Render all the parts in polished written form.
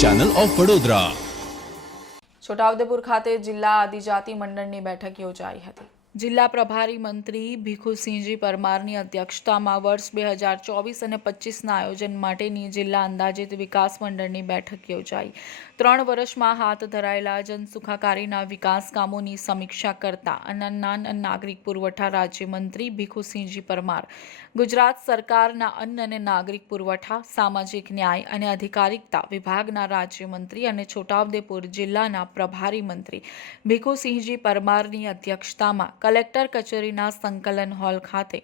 Channel of Vadodara. Chhota Udepur ખાતે જિલ્લા આદિજાતિ મંડળની બેઠક યોજાઈ હતી। જિલ્લા પ્રભારી મંત્રી ભીખુસિંહજી પરમારની અધ્યક્ષતામાં વર્ષ 2024 અને 25ના આયોજન માટેની જિલ્લા અંદાજિત વિકાસ મંડળની બેઠક યોજાઈ। 3 વર્ષમાં હાથ ધરાયેલા જનસુખાકારીના વિકાસ કામોની સમીક્ષા કરતા અન્ન અને નાગરિક પુરવઠા રાજ્યમંત્રી ભીખુસિંહજી પરમાર, ગુજરાત સરકારના અન્ન અને નાગરિક પુરવઠા, સામાજિક ન્યાય અને અધિકારિતા વિભાગના રાજ્યમંત્રી અને છોટાઉદેપુર જિલ્લાના પ્રભારી મંત્રી ભીખુસિંહજી પરમારની અધ્યક્ષતામાં કલેક્ટર કચેરીના સંકલન હોલ ખાતે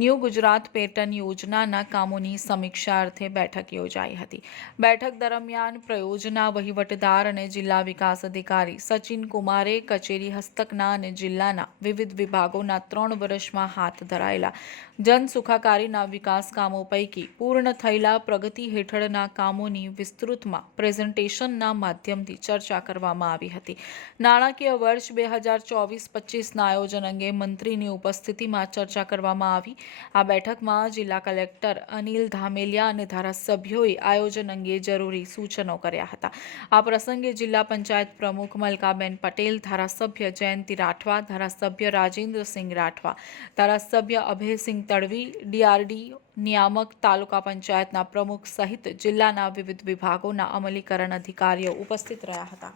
ન્યૂ ગુજરાત પેટર્ન યોજનાના કામોની સમીક્ષા અર્થે બેઠક યોજાઈ હતી। બેઠક દરમિયાન પ્રયોજના વહીવટદાર અને જિલ્લા વિકાસ અધિકારી સચિન કુમારે કચેરી હસ્તકના અને જિલ્લાના વિવિધ વિભાગોના 3 વર્ષમાં હાથ ધરાયેલા જન સુખાકારીના વિકાસ કામો પૈકી પૂર્ણ થયેલા પ્રગતિ હેઠળના કામોની વિસ્તૃતમાં પ્રેઝન્ટેશનના માધ્યમથી ચર્ચા કરવામાં આવી હતી। નાણાકીય વર્ષ 2024-25ના આયોજન અંગે મંત્રીની ઉપસ્થિતિમાં ચર્ચા કરવામાં આવી। આ બેઠકમાં જિલ્લા કલેક્ટર અનિલ ધામેલિયા અને ધારાસભ્યોએ આયોજન અંગે જરૂરી સૂચનો કર્યા હતા। આ પ્રસંગે જિલ્લા પંચાયત પ્રમુખ મલકાબેન પટેલ, ધારાસભ્ય જયંતિ રાઠવા, ધારાસભ્ય રાજેન્દ્રસિંહ રાઠવા, ધારાસભ્ય અભયસિંહ તડવી, ડીઆરડી નિયામક, તાલુકા પંચાયતના પ્રમુખ સહિત જિલ્લાના વિવિધ વિભાગોના અમલીકરણ અધિકારીઓ ઉપસ્થિત રહ્યા હતા।